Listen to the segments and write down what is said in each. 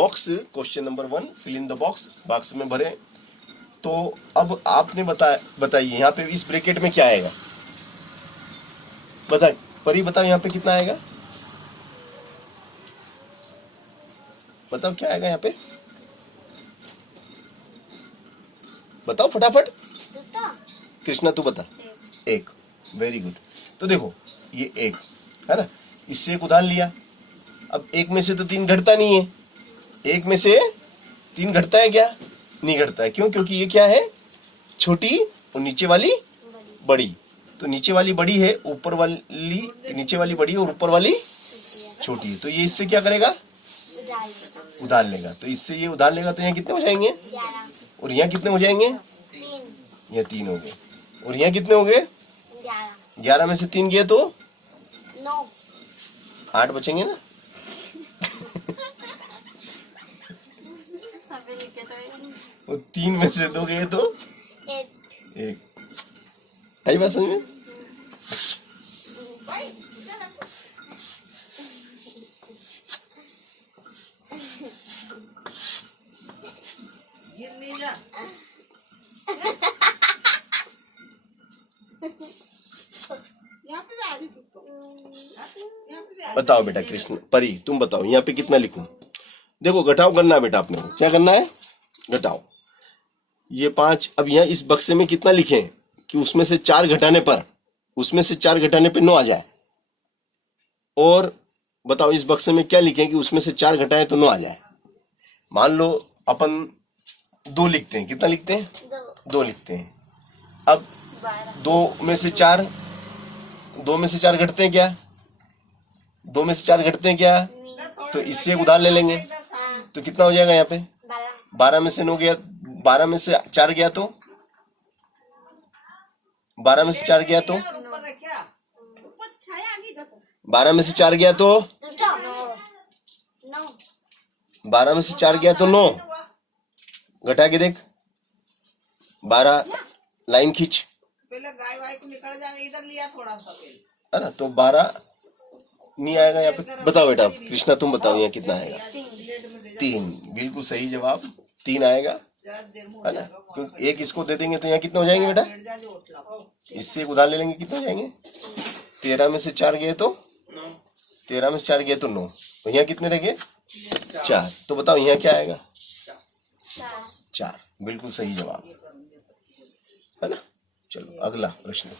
Box, question number 1, fill in the box में भरे। तो अब आपने बताइए यहाँ पे इस ब्रैकेट में क्या आएगा, बता परी, बताओ यहाँ पे कितना आएगा, बताओ क्या आएगा यहाँ पे, बताओ फटाफट। कृष्णा तू बता। 1, वेरी गुड। तो देखो ये 1 है ना, इससे एक उदाहरण लिया। अब 1 में से तो 3 घटता नहीं है, 1 में से 3 घटता है क्या, नहीं घटता है। क्यों? क्योंकि ये क्या है, छोटी और नीचे वाली बड़ी। तो नीचे वाली बड़ी है, ऊपर वाली, नीचे वाली बड़ी और ऊपर वाली छोटी है। तो ये इससे क्या करेगा, उधार लेगा। तो इससे ये उधार लेगा, तो यहाँ कितने हो जाएंगे, और यहाँ कितने हो जाएंगे, यहाँ 3 हो गए, और यहाँ कितने हो गए, 11 में से 3 गए तो 8 बचेंगे ना। और 3 में से 2 गए तो 1। आई बात समझ में? बताओ बेटा कृष्ण, परी तुम बताओ यहाँ पे कितना लिखूं। देखो घटाओ करना है बेटा, आपने क्या करना है, घटाओ। ये 5, अब यहाँ इस बक्से में कितना लिखें कि उसमें से 4 घटाने पर, उसमें से 4 घटाने पे 9 आ जाए। और बताओ इस बक्से में क्या लिखें कि उसमें से 4 घटाए तो 9 आ जाए। मान लो अपन 2 लिखते हैं, कितना लिखते हैं, 2 लिखते हैं। अब 2 में से 4 घटते हैं क्या, 2 में से 4 घटते हैं क्या, तो इससे एक उधार ले लेंगे। तो कितना हो जाएगा यहाँ पे, 12 में से 9 गया, 12 में से 4 गया तो 12 में से 4 गया तो 12 में से 4 गया तो 12 में से 4 गया तो 9। घटा के देख, 12 लाइन खींच, पहले गाय वाय को निकल जाएगा, इधर लिया थोड़ा सा है ना। तो 12 नहीं आएगा यहाँ पे। बताओ बेटा कृष्णा तुम बताओ यहाँ कितना आएगा, 3। बिल्कुल सही जवाब, 3 आएगा, है ना। क्योंकि 1 इसको दे देंगे तो यहाँ कितने हो जाएंगे बेटा, इससे एक उधार ले लेंगे, कितने हो जाएंगे, 13 में से 4 गए तो 13 में से 4 गए तो 9। तो यहाँ कितने रह गए, 4। तो बताओ यहाँ क्या आएगा, 4। बिल्कुल सही जवाब, है ना। चलो अगला प्रश्न।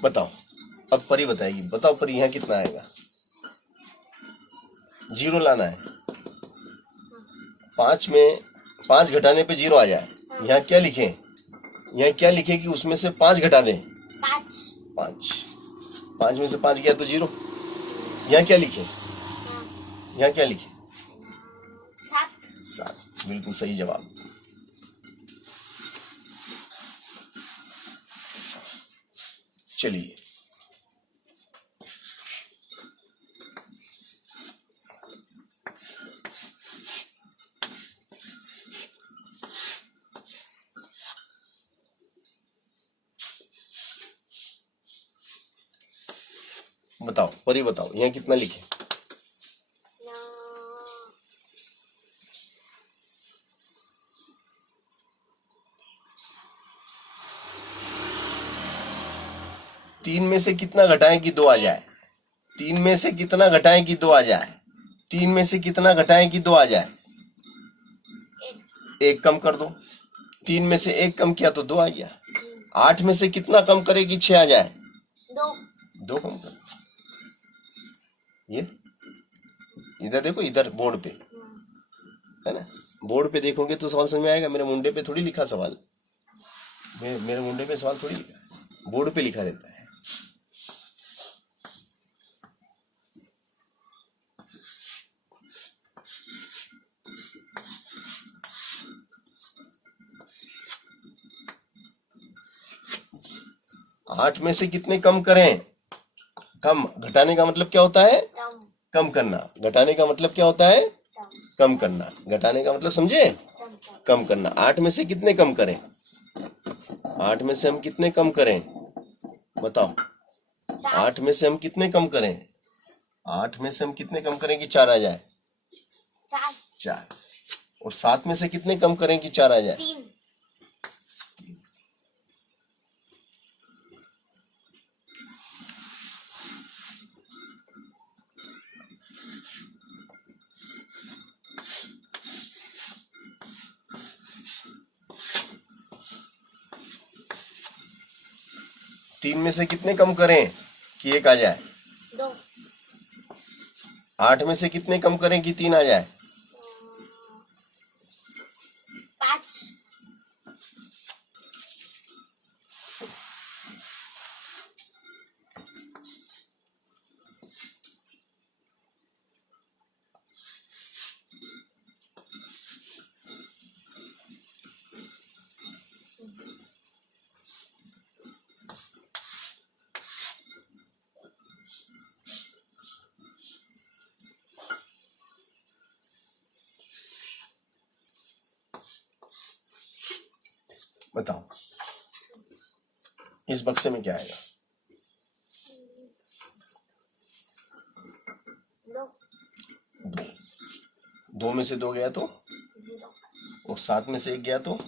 बताओ, अब परी बताएगी। बताओ परी यहाँ कितना आएगा, 0 लाना है। 5 में 5 घटाने पे 0 आ जाए। यहाँ क्या लिखें, यहाँ क्या लिखें कि उसमें से 5 घटा दें, 5 में से 5 गया तो 0। यहाँ क्या लिखें, यहाँ क्या लिखें, 7। बिल्कुल सही जवाब। चलिए बताओ परी, बताओ यहाँ कितना लिखे, तीन में से कितना घटाएं कि 2 आ जाए, 3 में से कितना घटाएं कि 2 आ जाए, 3 में से कितना घटाएं कि 2 आ जाए, 1 कम कर दो। 3 में से 1 कम किया तो 2 आ गया। 8 में से कितना कम करे कि 6 आ जाए, 2 कम कर। ये इधर देखो, इधर बोर्ड पे है ना, बोर्ड पे देखोगे तो सवाल समझ में आएगा। मेरे मुंडे पे थोड़ी लिखा सवाल, मेरे मुंडे पे सवाल थोड़ी लिखा, बोर्ड पे लिखा रहता है। 8 में से कितने कम करें, कम। घटाने का मतलब क्या होता है, कम करना। घटाने का मतलब क्या होता है? कम करना। घटाने का मतलब समझे? कम करना। 8 में से कितने कम करें? 8 में से हम कितने कम करें? बताओ। 8 में से हम कितने कम करें? 8 में से हम कितने कम करें कि 4 आ जाए? 4। और 7 में से कितने कम करें कि 4 आ जाए? 3। 3 में से कितने कम करें कि 1 आ जाए? 2। 8 में से कितने कम करें कि 3 आ जाए? 5। बताओ इस बक्से में क्या आएगा? 2। 2। 2 में से 2 गया तो? 0। और 7 में से 1 गया तो?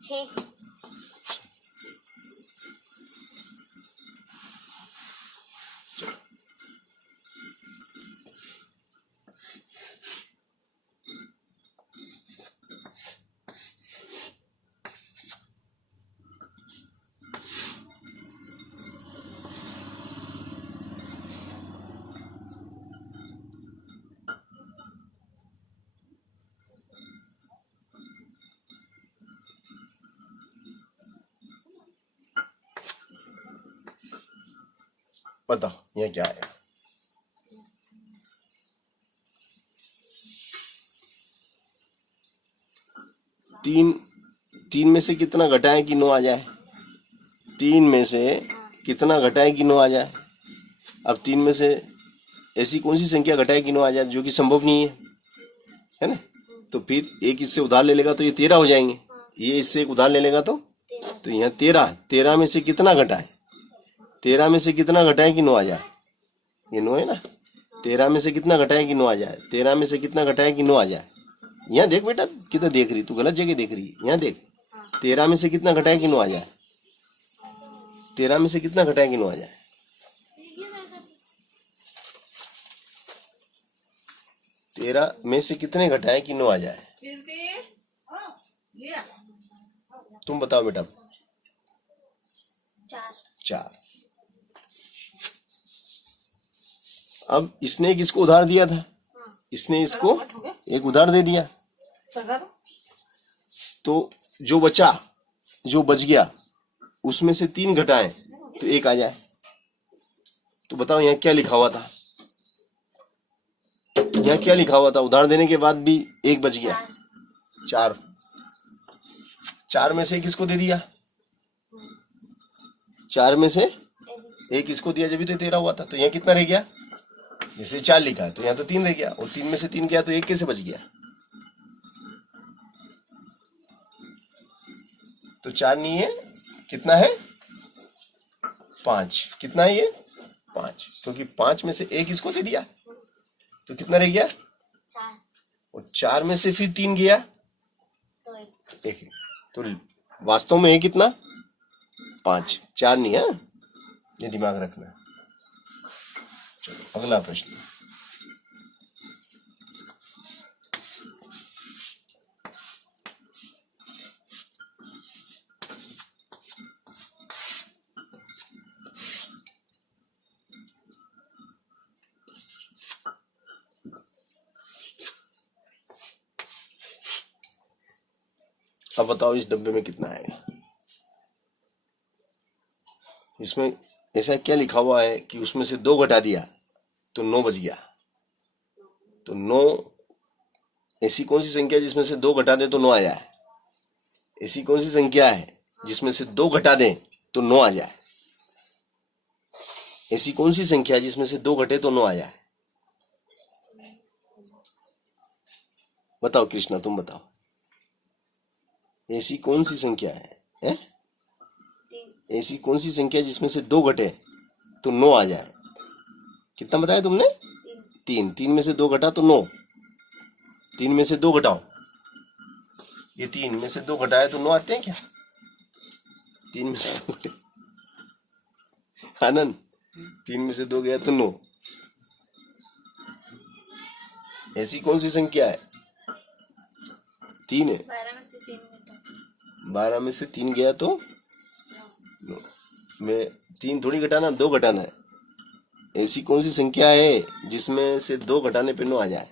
6। बताओ यह क्या आएगा? 3 में से कितना घटाए कि 9 आ जाए? 3 में से कितना घटाए कि 9 आ जाए? अब 3 में से ऐसी कौन सी संख्या घटाए कि 9 आ जाए जो कि संभव नहीं है ना? तो फिर एक इससे उधार ले लेगा तो ये 13 हो जाएंगे। ये इससे एक उधार ले लेगा तो 13। तो यहाँ 13 में से कितना घटाए? 13 में से कितना घटाए कि 9 आ जाए? ये 9 है ना? 13 में से कितना घटाए कि 9 आ जाए? 13 में से कितना घटाए कि 9 आ जाए? यहाँ देख बेटा, किधर देख रही तू? गलत जगह देख रही है। यहाँ देख, 13 में से कितना घटाए कि 9 आ जाए? 13 में से कितना घटाए कि 9 आ जाए? 13 में से कितने घटाए कि 9 आ जाए? फिर भी लिया। तुम बताओ बेटा। 4। 4। अब इसने एक इसको उधार दिया था, इसने इसको एक उधार दे दिया, तो जो बचा, जो बच गया उसमें से 3 घटाएं तो 1 आ जाए। तो बताओ यहाँ क्या लिखा हुआ था? यहाँ क्या लिखा हुआ था? उधार देने के बाद भी 1 बच गया। 4। 4 में से 1 किसको दे दिया? 4 में से 1 इसको दिया, जब भी तो 13 हुआ था। तो यहाँ कितना रह गया? जैसे 4 लिखा है तो यहाँ तो 3 रह गया, और 3 में से 3 गया तो 1 कैसे बच गया? तो 4 नहीं है, कितना है? 5। कितना है ये? 5, क्योंकि 5 में से 1 इसको दे दिया तो कितना रह गया? 4। और 4 में से फिर 3 गया तो 1। तो वास्तव में है कितना? 5। 4 नहीं है, ये दिमाग रखना। चलो अगला प्रश्न। अब बताओ इस डब्बे में कितना आएगा? इसमें ऐसा क्या लिखा हुआ है कि उसमें से 2 घटा दिया तो 9 बच गया? तो 9 ऐसी कौन सी संख्या है जिसमें से 2 घटा दे तो 9 आ जाए? ऐसी कौन सी संख्या है जिसमें से 2 घटा दे तो 9 आ जाए? ऐसी कौन सी संख्या है जिसमें से 2 घटे तो 9 आ जाए? बताओ कृष्णा, तुम बताओ, ऐसी कौन सी संख्या है? 3 ऐसी कौन सी संख्या है जिसमें से 2 घटे तो 9 आ जाए? कितना बताया तुमने? 3 3 में से 2 घटा तो 9। 3 में से 2 घटाओ, ये 3 में से 2 घटाए तो 9 आते हैं क्या? 3 में से 2 घटे, आनंद, 3 में से 2 गया तो 9। ऐसी कौन सी संख्या है? 3 है। 12 में से 3 घटाओ 12 में से 3 गया तो 9 में 3 थोड़ी घटाना, 2 घटाना है। ऐसी कौन सी संख्या है जिसमें से 2 घटाने पे 9 आ जाए?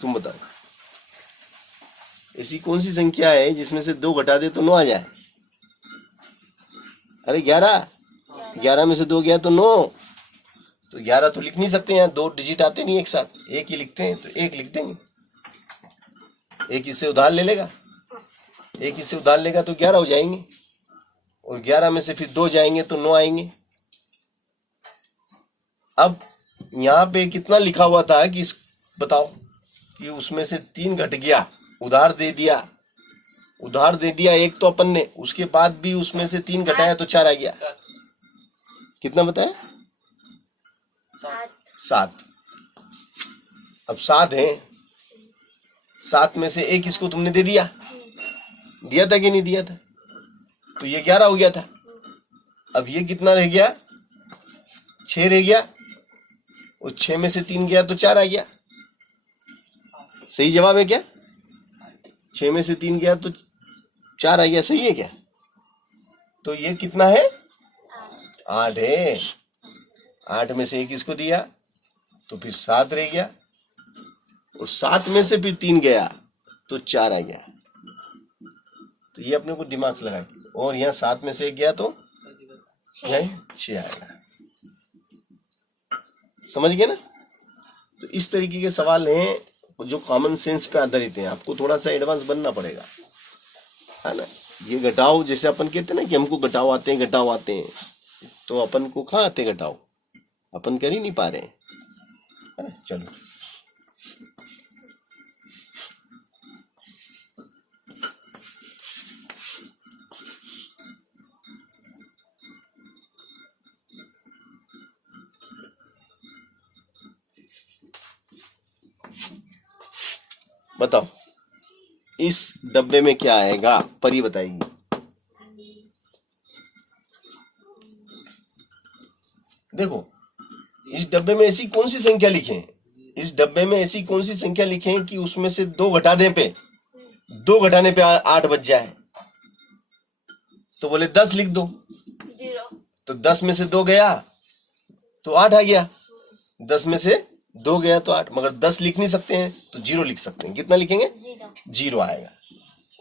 तुम बताओ, ऐसी कौन सी संख्या है जिसमें से 2 घटा दे तो 9 आ जाए? अरे 11। 11 में से 2 गया तो 9। तो 11 तो लिख नहीं सकते, यहाँ 2 डिजिट आते नहीं एक साथ, एक ही लिखते हैं, तो 1 लिख देंगे। एक इससे उधार ले लेगा, एक इससे उधार लेगा तो 11 हो जाएंगे, और 11 में से फिर 2 जाएंगे तो 9 आएंगे। अब यहाँ पे कितना लिखा हुआ था कि बताओ कि उसमें से 3 घट गया, उधार दे दिया, उधार दे दिया एक तो अपन ने, उसके बाद भी उसमें से 3 घटाया तो 4 आ गया। कितना बताया? 7। अब 7 है, 7 में से 1 इसको तुमने दे दिया, दिया था कि नहीं दिया था? तो ये 11 हो गया था। अब ये कितना रह गया? 6 रह गया, और 6 में से 3 गया तो 4 आ गया। सही जवाब है क्या? 6 में से 3 गया तो 4 आ गया, सही है क्या? तो ये कितना है? 8 है। 8 में से 1 इसको दिया तो फिर 7 रह गया, और 7 में से फिर 3 गया तो 4 आ गया। तो ये अपने को दिमाग से लगा, और यहाँ 7 में से 1 गया तो 6 आएगा। समझ गए ना? तो इस तरीके के सवाल हैं जो कॉमन सेंस पे आधारित हैं। आपको थोड़ा सा एडवांस बनना पड़ेगा, है ना? ये घटाओ, जैसे अपन कहते हैं ना कि हमको घटाओ आते हैं, घटाओ आते हैं, तो अपन को कहाँ आते घटाओ? अपन कर ही नहीं पा रहे हैं, है ना? चलो, बताओ इस डब्बे में क्या आएगा? परी बताएगी। देखो, इस डब्बे में ऐसी कौन सी संख्या लिखें? इस डब्बे में ऐसी कौन सी संख्या लिखें कि उसमें से 2 घटा दें पे 2 घटाने पे 8 बच जाए? तो बोले 10 लिख दो। 0 तो 10 में से 2 गया तो 8 आ गया, 10 में से 2 गया तो 8। मगर 10 लिख नहीं सकते हैं तो 0 लिख सकते हैं। कितना लिखेंगे? 0 आएगा,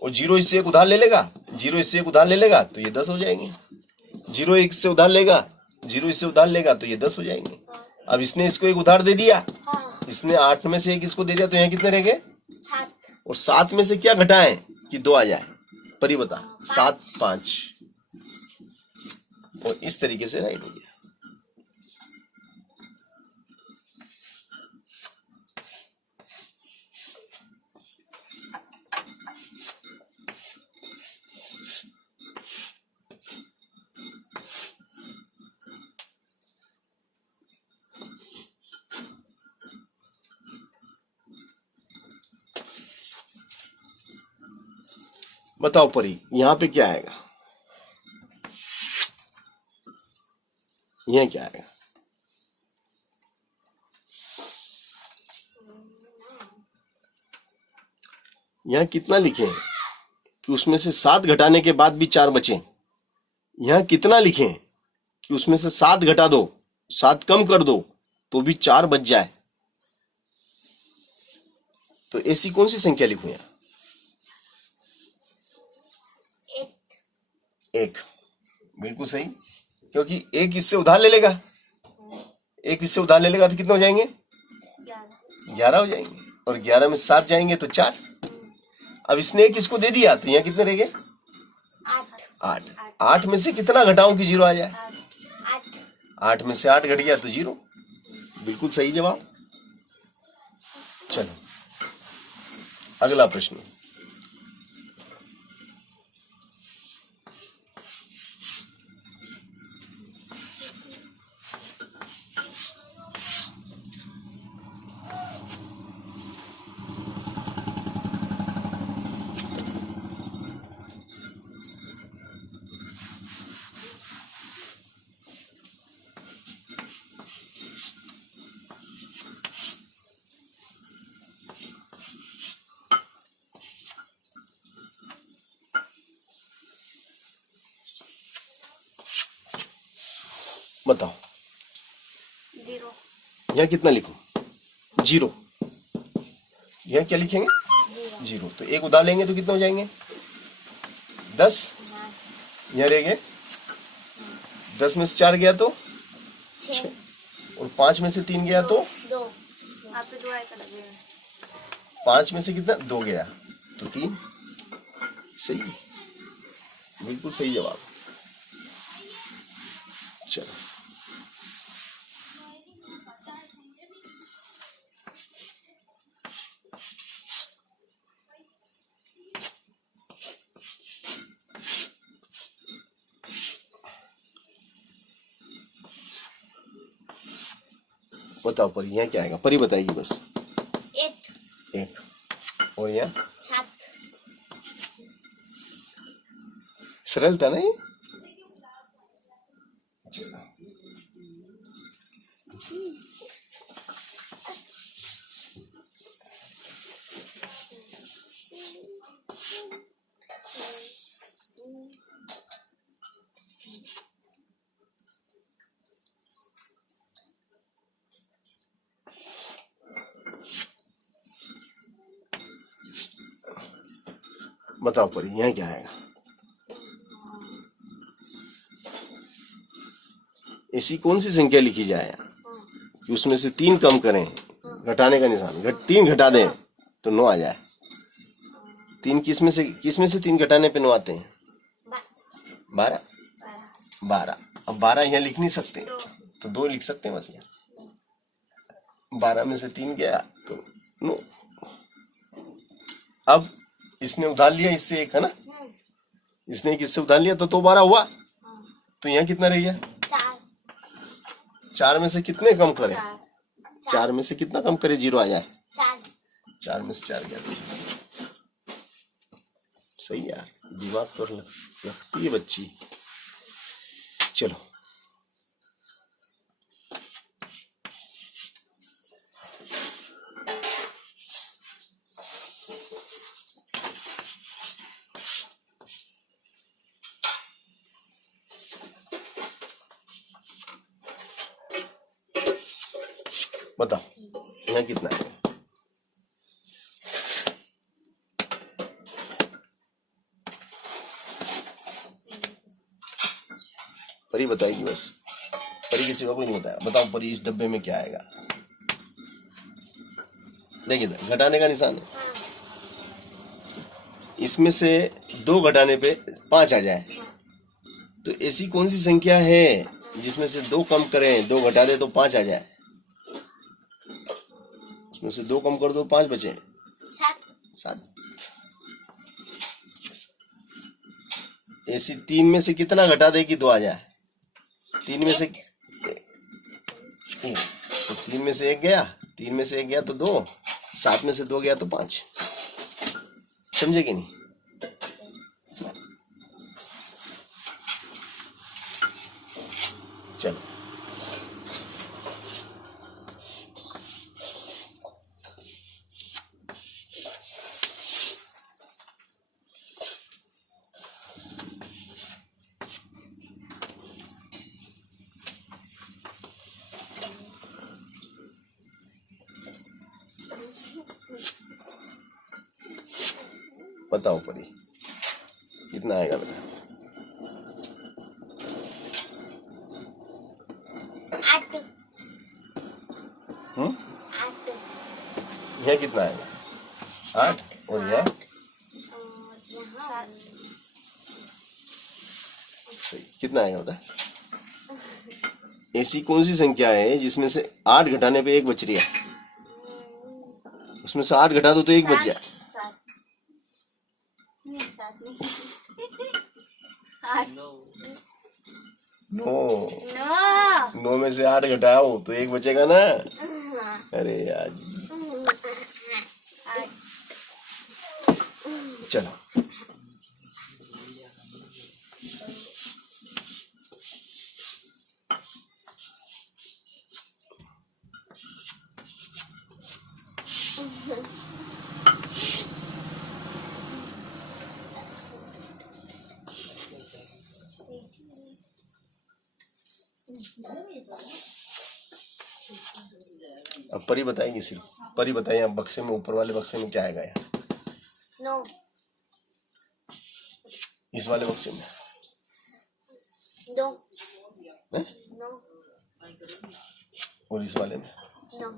और 0 इससे 1 उधार ले लेगा, 0 इससे 1 उधार ले लेगा तो ये 10 हो जाएंगे। 0 1 से उधार लेगा, 0 इससे उधार लेगा तो ये 10 हो जाएंगे। अब इसने इसको 1 उधार दे दिया, इसने 8 में से 1 इसको दे दिया, तो यहाँ कितने रह गए? 7 और 7 में से क्या घटाएं कि 2 आ जाए? परी बता। 7 5, और इस तरीके से राइट हो गया। बताओ परी, यहां पे क्या आएगा? यहां क्या आएगा? यहां कितना लिखें कि उसमें से 7 घटाने के बाद भी 4 बचे? यहां कितना लिखें कि उसमें से 7 घटा दो, 7 कम कर दो तो भी 4 बच जाए? तो ऐसी कौन सी संख्या लिखूं यहां? 1। बिल्कुल सही, क्योंकि 1 इससे उधार ले लेगा, 1 इससे उधार ले लेगा तो कितने हो जाएंगे? 11 हो जाएंगे, और 11 में 7 जाएंगे तो 4। अब इसने 1 इसको दे दिया तो यहाँ कितने रह गए? 8। 8 में से कितना घटाऊं कि 0 आ जाए? 8 में से 8 घट गया तो 0, बिल्कुल सही जवाब। चलो अगला प्रश्न। बताओ 0 यहाँ कितना लिखूं? 0। यहाँ क्या लिखेंगे? 0 0। तो एक उधार लेंगे तो कितने हो जाएंगे? 10। 9 यहाँ रह गए 10 में से 4 गया तो 6 और 5 में से 3 गया तो 2 आप पे 2 आएगा लगे 5 में से कितना? 2 गया तो 3। सही, बिल्कुल सही जवाब। चलो बताओ परी, यहाँ क्या आएगा? परी बताएगी बस। 8 1 और यहाँ 7 सरल था ना ये। चलो बताओ परी, यहाँ क्या आएगा? ऐसी कौन सी संख्या लिखी जाए कि उसमें से 3 कम करें, घटाने का निशान 3 घटा दें तो 9 आ जाए? 3 किस में से 3 घटाने पे 9 आते हैं? 12। 12। अब 12 यहाँ लिख नहीं सकते तो 2 लिख सकते हैं बस। यहाँ 12 में से 3 गया तो 9। अब इसने उधार लिया इससे एक, है ना? इसने एक इससे उधार लिया तो 12 हुआ। तो यहाँ कितना रह गया? 4 में से कितने कम करें? 4 में से कितना कम करे 0 आ जाए? 4 में से 4 गया तो सही। यार दिमाग तो लगती है बच्ची। चलो बताओ यहाँ कितना है? परी बताएगी बस। परी के सिवा कोई नहीं बताया। बताओ परी, इस डब्बे में क्या आएगा? देखिए घटाने का निशान है। इसमें से 2 घटाने पे 5 आ जाए तो ऐसी कौन सी संख्या है जिसमें से 2 कम करें, 2 घटा दे तो 5 आ जाए? उसमें से 2 कम कर दो 5 बचे। 7। ऐसी 3 में से कितना घटा दे कि 2 आ जाए? 3 में से तो 3 में से 1 गया, 3 में से 1 गया तो 2, 7 में से 2 गया तो 5। समझे कि नहीं? चलो बताओ परी कितना आएगा बेटा? 8 8 यह कितना आएगा? 8 और यह सही। कितना आएगा बता? ऐसी कौन सी संख्या है जिसमें से 8 घटाने पे 1 बच रही है? उसमें से 8 घटा दो तो 1 बच जाए। सात नहीं, सात नहीं। आठ। 9। नौ। 9 में से 8 घटाओ तो 1 बचेगा ना। हाँ, अरे यार जी। आठ। चलो अब परी बताएगी, सिर्फ परी बताइए। अब बक्से में, ऊपर वाले बक्से में क्या आएगा यहाँ? 9। इस वाले बक्से में 2। हैं? 9। और इस वाले में 9।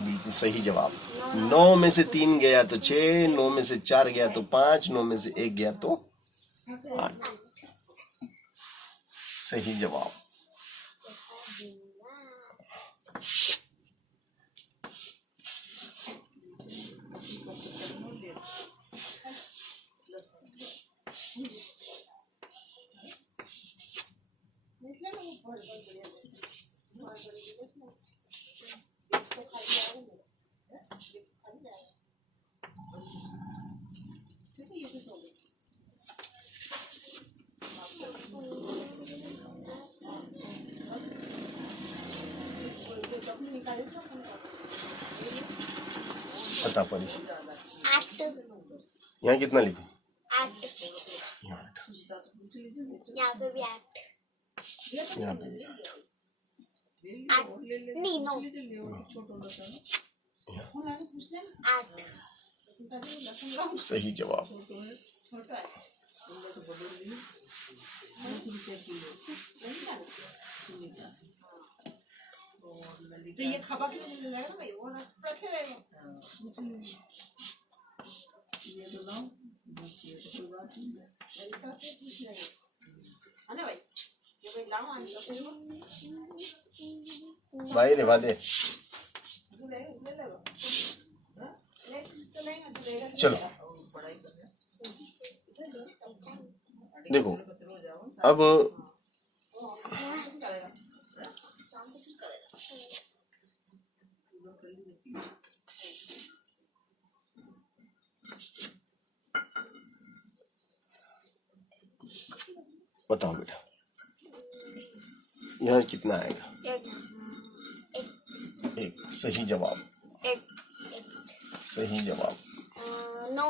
बिल्कुल सही जवाब। 9 में से 3 गया तो 6, 9 में से 4 गया तो 5, 9 में से 1 गया तो 8। सही जवाब। बता परी, 8। यहाँ कितना लिखूं? 8। यहाँ 8, यहाँ पे भी 8। यहाँ पे भी 8, 8 नहीं, 9। यहाँ। 8। सही जवाब। तो ये खबा क्यों नहीं लगा ना भाई, वो रखे रहेगा। ये तो लाओ, ये तो कोई बात नहीं है, तरीका से पूछ लेंगे, है ना भाई? ये भाई लाओ आने का पूछो, भाई रे वाले, ले ले लो, ले तो लेंगे तो लेगा। चलो देखो अब बताओ बेटा, यहाँ कितना आएगा? 1। सही जवाब। 1। सही जवाब। 9।